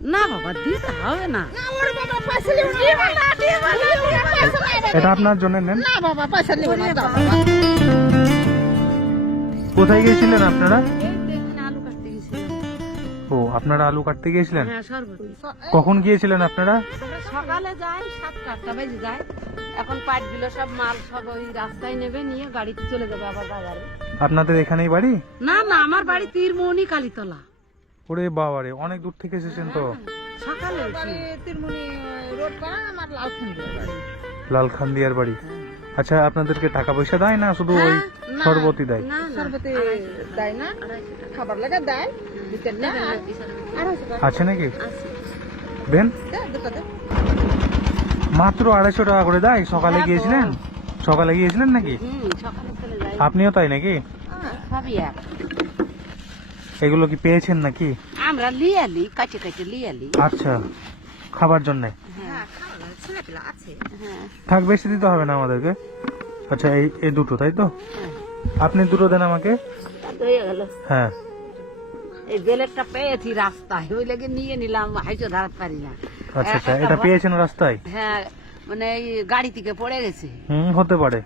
না বাবা দিতে হবে না। এটা আপনার জন্য নেন। না বাবা পয়সা নেব না, দাও বাবা। কোথায় গিয়েছিলেন আপনারা? এই তো এখানে আলু কাটতে গেছিলাম। ও আপনারা আলু কাটতে গিয়েছিলেন? হ্যাঁ সর্বত কখন গিয়েছিলেন আপনারা? সকালে যাই 7-8টা বেজে যায়। এখন পাটগুলো সব মাল সব ওই রাস্তায় নেবে, নিয়ে গাড়িতে চলে যাবে আবার বাজারে। আপনাদের এখানেই বাড়ি? না না, আমার বাড়ি তীরমণি কালীতলা। ওরে বাবারে, অনেক দূর থেকে এসেছেন তো। সকালে উঠি। তিরমুনি রোড পাড়া, আমার লালখান্দিয়া বাড়ি। লালখান্দিয়ার বাড়ি। আচ্ছা, আপনাদেরকে টাকা পয়সা দেয় না শুধু ওই না, শরবতই দেয়? না না, শরবতে দেয় না, খাবার লাগা দেয়, দিতেন না। নেবেন নাকি শরবত? 250 টাকা আছে নাকি? আছে। দেন। দে, দুটো দে। মাত্র 250 টাকা করে দেয়? সকালে হ্যাঁ তো। গিয়েছিলেন? সকালে গিয়েছিলেন নাকি? সকালে চলে যাই। আপনিও তাই নাকি? হ্যাঁ, সবই এক। এগুলো কি পেয়েছেন নাকি? আমরা লিয়ালি কাটে কাটে লিয়ালি। আচ্ছা, খাবার জন্য। হ্যাঁ, খাওয়া লাগে, ছেলেপিলা আছে। হ্যাঁ থাক, বেশি দিতে হবে না আমাদেরকে। আচ্ছা, এই দুটো তাই তো? হ্যাঁ, আপনি দুটো দেন আমাকে। তো হয়ে গেল। হ্যাঁ। এই বেলেটটা পেয়েছি রাস্তায়, ওই লেগে নিয়ে নিলাম, হাইটে দাঁড়াতে পারি না। আচ্ছা আচ্ছা, একটা এটা বস- পেয়েছেন রাস্তায়? হ্যাঁ, মানে এই গাড়ি থেকে পড়ে গেছে। হতে পারে।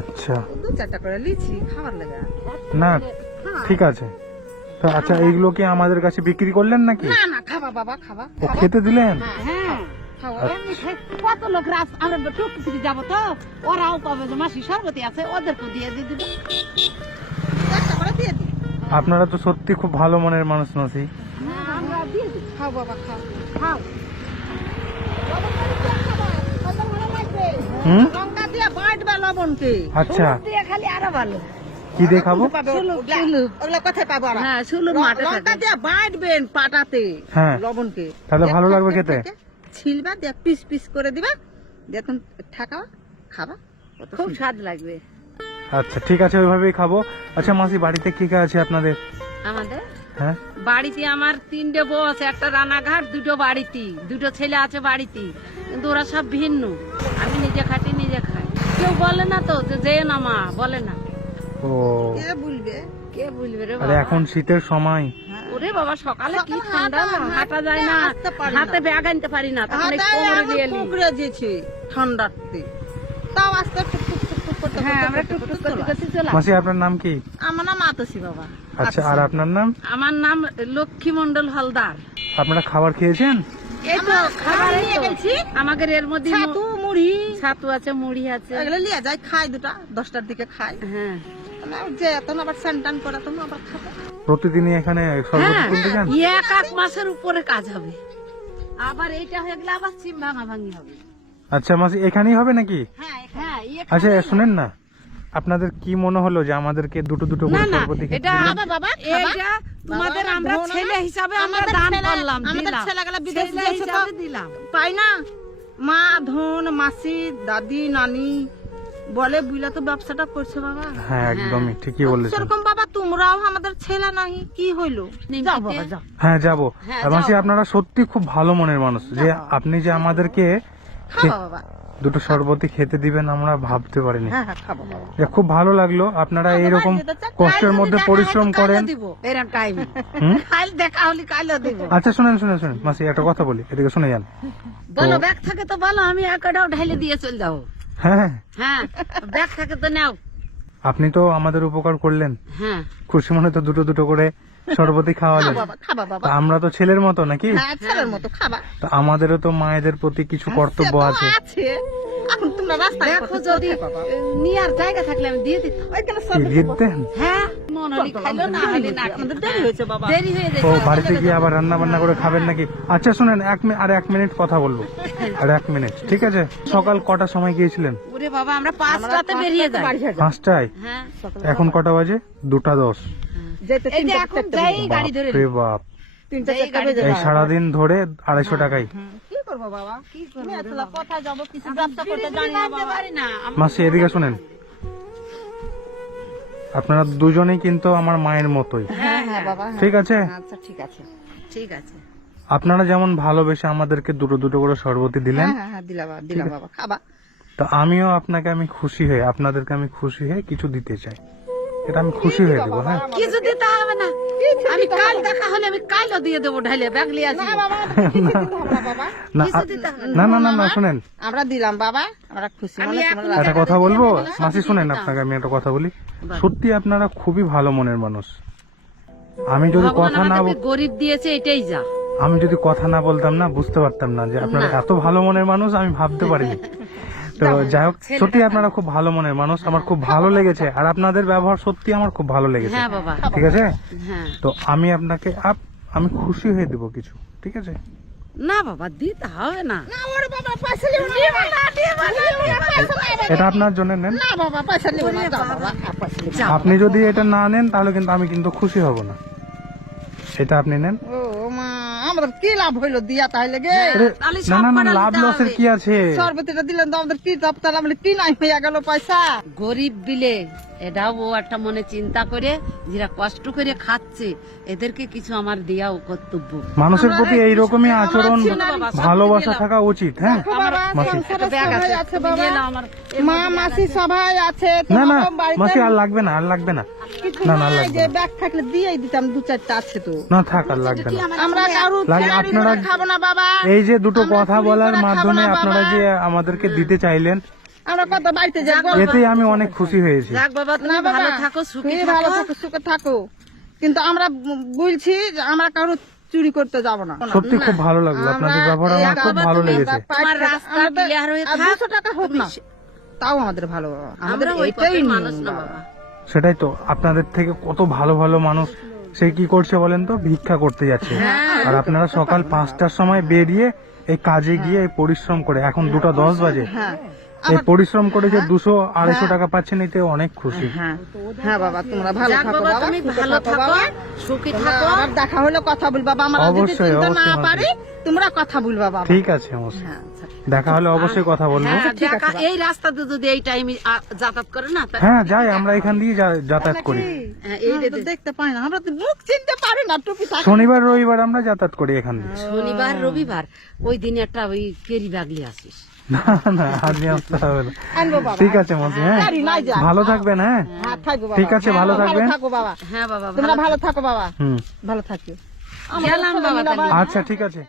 আচ্ছা, 2-4টা করে লিচি খাবার লাগা। না ঠিক আছে। তো আচ্ছা, এইগুলো কি আমাদের কাছে বিক্রি করলেন নাকি? না না, খাবা বাবা, খাবা ও খেতে দিলেন? হ্যাঁ, খাওয়া। এমনি কত লোক আমরা টুকটুকি যাবো তো, ওরাও কবে যে মাসি সর্বতি আছে, ওদেরকে দিয়ে দিয়ে দিবো। 1টা করে দিয়ে দিই। আপনারা তো সত্যি খুব ভালো মনের মানুষ নাসি। হ্যাঁ, আমরা দিয়ে দিই। খাও বাবা, খাও। খাও। হুম। লঙ্কা দিয়ে বাটবে লবণকে। আচ্ছা, হলুদ দিয়ে খালি আরো ভালো। কি দিয়ে খাবো? ওগুলা কোথায় পাবো আমরা? হ্যাঁ, শুলুর মাঠে লঙ্কা থাকে। দিয়ে বাটবেন পাটাতে হ্যাঁ। লবণকে। তাহলে ভালো লাগবে খেতে? ছিলবা দিয়ে পিস পিস করে দিবা, দিয়ে তুমি ঠাকাবা, খাবা। কত খুব সুন্দর। স্বাদ লাগবে আচ্ছা ঠিক আছে, ওইভাবেই খাবো। আচ্ছা মাসি, বাড়িতে কে কে আছে আপনাদের? আমাদের। হ্যাঁ। বাড়িতে আমার 3টে বউ আছে, একটা রানাঘাট, 2টো বাড়িতে, 2টো ছেলে আছে বাড়িতে, কিন্তু ওরা সব ভিন্ন। আমি নিজে খাটি নিজে খাই। কেউ বলে না তো যে যেয়ে না মা, বলে না। ও, কে বলবে? কে বলবে রে আরে বাবা? এখন শীতের সময়। ওরে বাবা, সকালে কি সকালে ঠান্ডা, হাঁটা যায় না, আসতে পারি না। হাতে ব্যাগ আনতে পারি না, তখন এই হাতায় কোমরে আমার দিয়ে নি। কুকুরে যেছে ঠান্ডাতে, তাও আস্তে টুক টুক টুক করতে হ্যাঁ, করতে আমরা করতে টুকটুক করতে করতে করতে চলে আসি। মাসি, আপনার নাম কি? আমার নাম আতসী বাবা। আচ্ছা, আর আপনার নাম? আমার নাম লক্ষ্মী মন্ডল হালদার। আপনারা খাবার খেয়েছেন? এই তো খাবার এই নিয়ে তো। গেছি। আমাদের এর মধ্যে ছাতু মুড়ি ছাতু আছে, মুড়ি আছে। এগুলো নিয়ে যাই, খাই 10টার দিকে খাই। হ্যাঁ যে তখন আবার স্নান টান করে তখন আবার খাবো। প্রতিদিনই এখানে শরবত হ্যাঁ, কিনতে যান? এক মাসের উপরে কাজ হবে। আবার এইটা হয়ে গেলে আবার সিম ভাঙা ভাঙি হবে। আচ্ছা মাসি, এখানেই হবে নাকি? হ্যাঁ হ্যাঁ, আচ্ছা শুনেন না, আপনাদের কি মনে হলো যে আমাদেরকে দুটো দুটো না করে না, শরবত খেতে এটা দিলেন? খাবা বাবা, খাবা। এইটা তোমাদের বাবা, আমরা বোন না? ছেলে হিসাবে আমরা আমাদের দান ছেলে- করলাম, আমাদের দিলাম। ছেলেগুলো বিদেশ ছেলে গিয়েছে তো। হিসাবে দিলাম। পাই না, মা ধন মাসি দাদি নানি বলে বুইলা তো ব্যবসাটা করছে বাবা। হ্যাঁ একদমই ঠিকই বলেছেন। সেরকম বাবা তোমরাও আমাদের ছেলে নাহি, কি হইলো? যাও বাবা, যাও। হ্যাঁ যাবো। হ্যাঁ, আর মাসি, যাও। আপনারা সত্যি খুব ভালো মনের মানুষ যে আপনি যে আমাদেরকে খাবা বাবা। দুটো শরবতই খেতে দিবেন, আমরা ভাবতে পারিনি। হ্যাঁ হ্যাঁ, খাবো বাবা। যে খুব ভালো লাগলো, আপনারা এইরকম কষ্টের মধ্যে পরিশ্রম করেন। এরকম টাইম হুম? কাল দেখা হলে কালও দিব। আচ্ছা শুনেন শুনেন শুনেন মাসি, একটা কথা বলি, এদিকে শুনে যান। বলো, ব্যাগ থাকে তো বলো, আমি একটাও ঢাইলে দিয়ে চল যাও। হ্যাঁ, হ্যাঁ, ব্যাগ থাকে তো নাও। আপনি তো আমাদের উপকার করলেন, হ্যাঁ, খুশি মনে তো দুটো দুটো করে শরবতই খাওয়ালেন। বাবা খাবা বাবা। তা আমরা তো ছেলের মতো নাকি? হ্যাঁ, ছেলের মতো খাবা। তো আমাদেরও তো মায়েদের প্রতি কিছু কর্তব্য সে তো আছে। আছে। এখন তোমরা রাস্তায় দেখো কত যদি চলছে বাবা। নিয়ার জায়গা থাকলে আমি দিয়ে দিতাম। ওইখানে কি সব গিফট দেন? হ্যাঁ, মন হলে খাইলো, না হলে না। আমাদের দেরি হয়েছে বাবা। দেরি হয়ে ও যায়। বাড়িতে গিয়ে আবার রান্না বান্না করে খাবেন নাকি? আচ্ছা শুনেন, আর 1 মিনিট কথা বলবো, আর 1 মিনিট, ঠিক আছে? সকাল কটার সময় গিয়েছিলেন? ওরে বাবা, আমরা 5টাতে বেরিয়ে যাই। 5টায়? হ্যাঁ, এখন কটা বাজে? 2টা 10। যেতে এই যে এখন যাই গাড়ি ধরে বাপরে বাপ, 3-4 বেজে এই যায়। সারাদিন ধরে 250 টাকাই। কি করবো বাবা? কি করবো? এতলা কোথায় যাবো? কিছু ব্যবসা করতে জানি না জানতে বাবা। পারি না। মাসি এদিকে শুনেন, আপনারা দুজনেই কিন্তু আমার মায়ের মতোই, হ্যাঁ হ্যাঁ বাবা, হ্যাঁ। ঠিক আছে? আচ্ছা ঠিক আছে। ঠিক আছে। আপনারা যেমন ভালোবেসে আমাদেরকে দুটো দুটো করে শরবতী দিলেন, হ্যাঁ হ্যাঁ, দিলাম বাবা, খাবা। তো আমিও আমি খুশি হয়ে, আপনাদেরকে আমি খুশি হয়ে কিছু দিতে চাই। এটা আমি খুশি হয়ে দেবো। হ্যাঁ, কিছু দিতে হবে না, আমি কাল দেখা হলে আমি কালও দিয়ে দেবো ঢাইলে ব্যাগ লিয়ে আসি না বাবা আমাদের কিছু দিতে হবে না বাবা না না না না না শুনেন আমরা দিলাম বাবা আমরা খুশি মনে তোমরা একটা কথা বলবো মাসি, শুনেন আপনাকে আমি একটা কথা বলি, সত্যি আপনারা খুবই ভালো মনের মানুষ। আমি যদি ভগবান কথা না আমাদেরকে গরিব দিয়েছে এটাই যা। আমি যদি কথা না বলতাম না বুঝতে পারতাম না যে আপনারা এত ভালো মনের মানুষ, আমি ভাবতে পারিনি। তো যাই হোক, সত্যি আপনারা খুব ভালো মনের মানুষ, আমার খুব ভালো লেগেছে, আর আপনাদের ব্যবহার সত্যি আমার খুব ভালো লেগেছে। হ্যাঁ বাবা, ঠিক আছে, হ্যাঁ। তো আমি আপনাকে আমি খুশি হয়ে দেবো কিছু, ঠিক আছে? না বাবা দিতে হবে না। না ওরে বাবা পয়সা নিব না এটা আপনার জন্য নেন। না বাবা পয়সা নিব না যাও বাবা আর পয়সা নিব যাও। আপনি যদি এটা না নেন তাহলে কিন্তু আমি কিন্তু খুশি হব না। এটা আপনি নেন। ও মা আমাদের কি লাভ হইলো দিয়া তাহলে গে আরে, তাহলে না সব না না, কটা লাভ নিতে লসের হবে। কি আছে? সর্বতিটা দিলেন তো আমাদের কি দপ্তর আমরা কি নাই হইয়া গেল পয়সা গরিব বিলে এটাও ও একটা মনে চিন্তা করে যারা কষ্ট করে খাচ্ছে এদেরকে কিছু আমার দেওয়াও কর্তব্য। মানুষের প্রতি এইরকমই আচরণ, বাবা, সব ভালোবাসা দিলাম। থাকা উচিত। হ্যাঁ বাবা মাসি। সংসারে ব্যাগ সবাই আছে, আছে তুমি বাবা দিয়ে নাও আমার। মা মাসি সবাই আছে না না তোমার বাড়িতে মাসি, আর লাগবে না, আর লাগবে না, কিছু না না, নাই, লাগবে যে না। ব্যাগ থাকলে দিয়েই দিতাম দু চারটা আছে তো না থাক, আর লাগবে না। আমরা কারু লাগে চাকরি আপনারা করে খাবো না বাবা এই যে দুটো আমরা কথা চুরি বলার করে খাবো মাধ্যমে না আপনারা বাবা। যে আমাদেরকে দিতে চাইলেন, আমরা কত বাড়িতে যাবো এতেই আমি অনেক খুশি হয়েছি। যাক বাবা, তুমি না বাবা ভালো থাকো, সুখী তুমি ভালো থাকো। থাকো সুখে থাকো কিন্তু আমরা বলছি যে আমরা কারো চুরি করতে যাব না সত্যি খুব ভালো লাগলো, আপনাদের ব্যবহার আমার খুব ভালো লেগেছে। তোমার রাস্তা ক্লিয়ার হয়ে থাক। 200 টাকা হোক না তাও আমাদের ভালো বাবা। আমাদের আমরা ওই এটাই পথের নিয়ম মানুষ না বাবা। বাবা। সেটাই তো, আপনাদের থেকে কত ভালো ভালো মানুষ সে কি করছে বলেন তো, ভিক্ষা করতে যাচ্ছে। আর আপনারা সকাল 5টার সময় বেরিয়ে এই কাজে গিয়ে এই পরিশ্রম করে, এখন 2:10 বাজে, হ্যাঁ এই পরিশ্রম করে যে 200-250 টাকা পাচ্ছেন, এতে অনেক খুশি। হ্যাঁ হ্যাঁ বাবা তোমরা ভালো যাক থাকো বাবা, বাবা তুমি সুখে ভালো থাকো, বাবা। সুখী তোমরা থাকো। আবার দেখা হলে কথা বলবা বাবা আমরা যদি অবশ্যই, চিনতে না অবশ্যই, পারি তোমরা কথা বলবা বাবা ঠিক আছে অবশ্যই, হ্যাঁ আচ্ছা। দেখা হলে অবশ্যই কথা বলবো। হ্যাঁ, ঠিক আছে দেখা বাবা। এই রাস্তাতে যদি এই টাইমে যাতায়াত করে না তা- হ্যাঁ যাই, আমরা এখান দিয়ে যাতায়াত করি। হ্যাঁ, এই আমরা তো দেখতে পাই না আমরা তো মুখ চিনতে পারি না টুপি থাকে শনিবার রবিবার আমরা যাতায়াত করি এখান দিয়ে। শনিবার রবিবার ওই দিন একটা ওই কেরি বাগলি আসিস। না না, আর নিয়ে আসতে হবে না। আনবো বাবা ঠিক আছে মতি, হ্যাঁ গাড়ি নাই যা ভালো থাকবেন। হ্যাঁ হ্যাঁ থাকবো বাবা ঠিক আছে, ভালো হ্যাঁ, থাকবেন। থাকো বাবা হ্যাঁ বাবা, তোমরা ভালো থাকো বাবা হুম, ভালো থাকো গেলাম বাবা তাহলে। আচ্ছা ঠিক আছে।